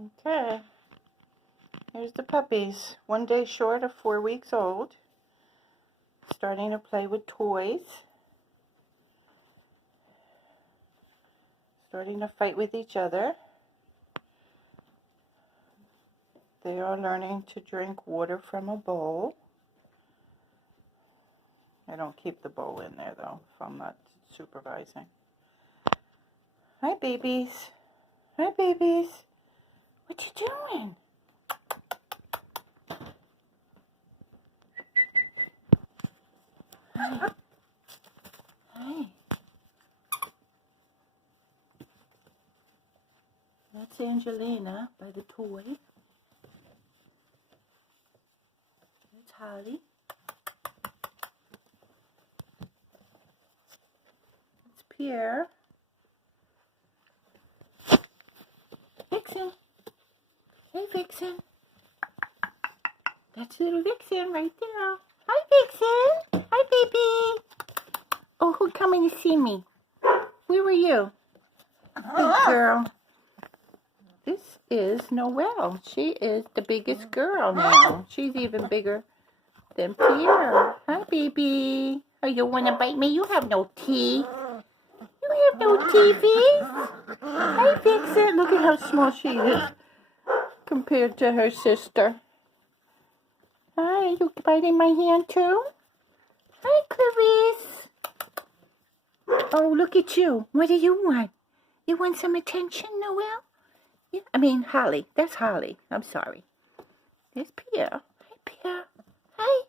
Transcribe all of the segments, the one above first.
Okay, here's the puppies. 1 day short of 4 weeks old. Starting to play with toys. Starting to fight with each other. They are learning to drink water from a bowl. I don't keep the bowl in there though, if I'm not supervising. Hi babies. Hi babies. What you doing? Hi. Hi. That's Angelina by the toy. That's Holly. That's Pierre. Vixen. Hey Vixen. That's little Vixen right there. Hi Vixen. Hi baby. Oh, who's coming to see me? Where were you? Good girl. This is Noelle. She is the biggest girl now. She's even bigger than Pierre. Hi baby. Oh, you want to bite me? You have no teeth. You have no teeth. Hi Vixen. Look at how small she is compared to her sister. Hi, you biting my hand too? Hi, Clarice. Oh, look at you. What do you want? You want some attention, Noelle? Yeah, I mean, Holly. That's Holly. I'm sorry. There's Pierre. Hi, Pierre. Hi.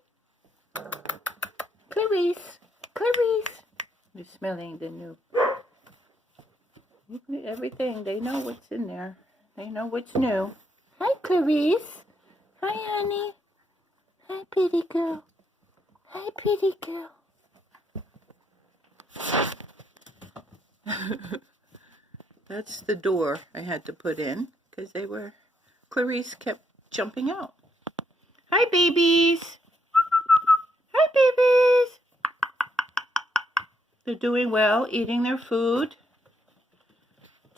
Clarice. Clarice. You're smelling the new. Everything. They know what's in there. They know what's new. Hi, Clarice. Hi, honey. Hi, pretty girl. Hi, pretty girl. That's the door I had to put in because Clarice kept jumping out. Hi, babies. Hi, babies. They're doing well, eating their food.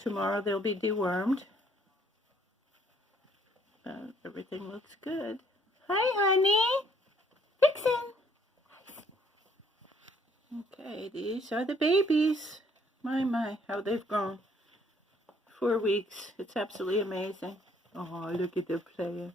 Tomorrow they'll be dewormed. Everything looks good. Hi, honey. Vixen. Okay, these are the babies. My, how they've grown. 4 weeks. It's absolutely amazing. Oh, look at them playing.